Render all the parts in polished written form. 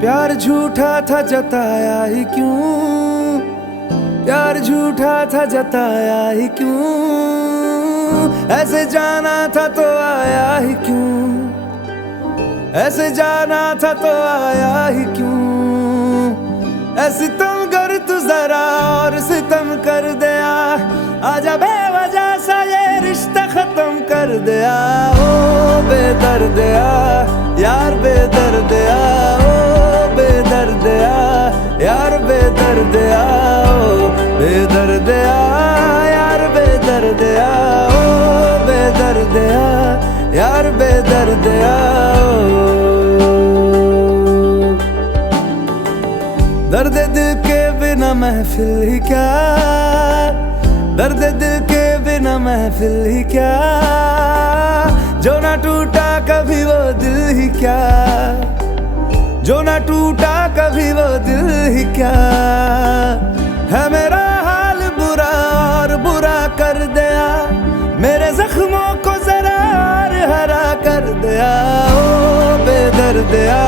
प्यार झूठा था जताया ही क्यों, प्यार झूठा था जताया ही क्यों, ऐसे जाना था तो आया ही क्यों, ऐसे जाना था तो आया ही क्यों। ऐसे तुम कर तू जरा और सितम कर दिया, आजा बेवजह सा ये रिश्ता खत्म कर दिया। ओ बेदर्दिया यार बेदर्दिया, ओ बेदर्दिया यार बेदर्दिया, ओ बेदर्दिया यार बेदर्दिया, ओ बेदर्दिया यार बेदर्दिया। दर्द दिल के बिना महफिल ही क्या, दर्द दिल के बिना महफिल ही क्या, जो ना टूटा कभी वो दिल ही क्या, जो ना टूटा कभी वो दिल ही क्या। है मेरा हाल बुरा और बुरा कर दिया, मेरे जख्मों को जरा और हरा कर दिया। ओ बेदर्दिया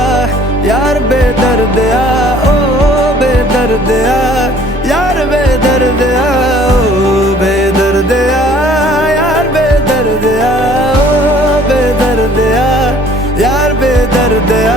यार बेदर्दिया, ओ बेदर्दिया यार बेदर्दिया, ओ बेदर्दिया यार बेदर्दिया, ओ बेदर्दिया यार बेदर्दिया।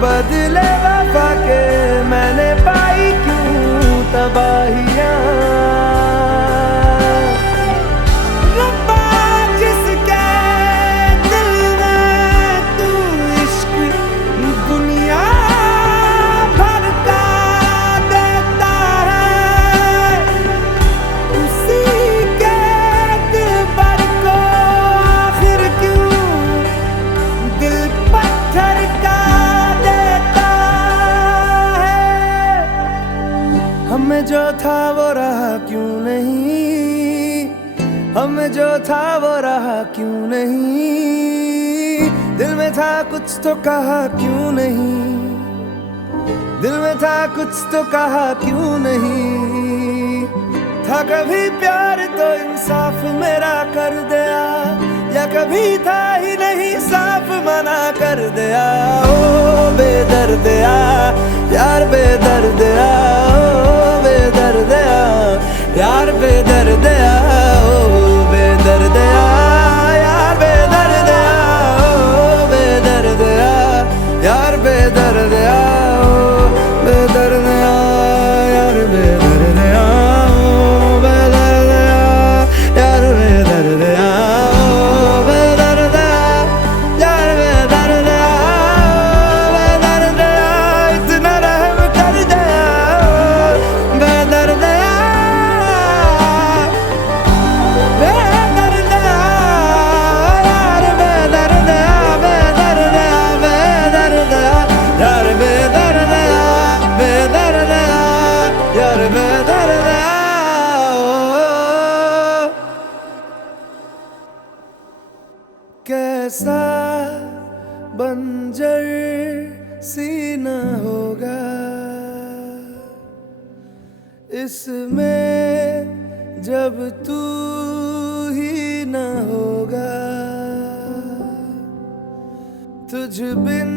बदले वफा के मैंने पाई क्यों तबाहियां, रब्बा जिसके दिल में तू इश्क दुनिया भर का देता है, उसी के दिल भर को आखिर क्यों दिल पत्थर का। हमें जो था वो रहा क्यों नहीं, हमें जो था वो रहा क्यों नहीं, दिल में था कुछ तो कहा क्यों नहीं, दिल में था कुछ तो कहा क्यों नहीं। था कभी प्यार तो इंसाफ मेरा कर दिया, या कभी था ही नहीं साफ मना कर दिया। ओ बेदर्दिया यार बेदर्दिया, ओ बेदर्दिया यार बेदर्दिया, ओ बेदर्दिया यार बेदर्दिया, ओ बेदर्दिया यार बेदर्दिया, ओ बेदर्दिया यार बेदर्दिया, ओ बेदर्दिया यार बेदर्दिया, ओ बेदर्दिया यार बेदर्दिया, बेदर्दिया इतना रहम कर दिया, बेदर्दिया बेदर्दिया यार बेदर्दिया, बेदर्दिया बेदर्दिया यार बेदर्दिया, बेदर्दिया यार बेदर्दिया। कैसा बंजर सीना होगा इसमें जब तू ही न होगा, तुझ बिन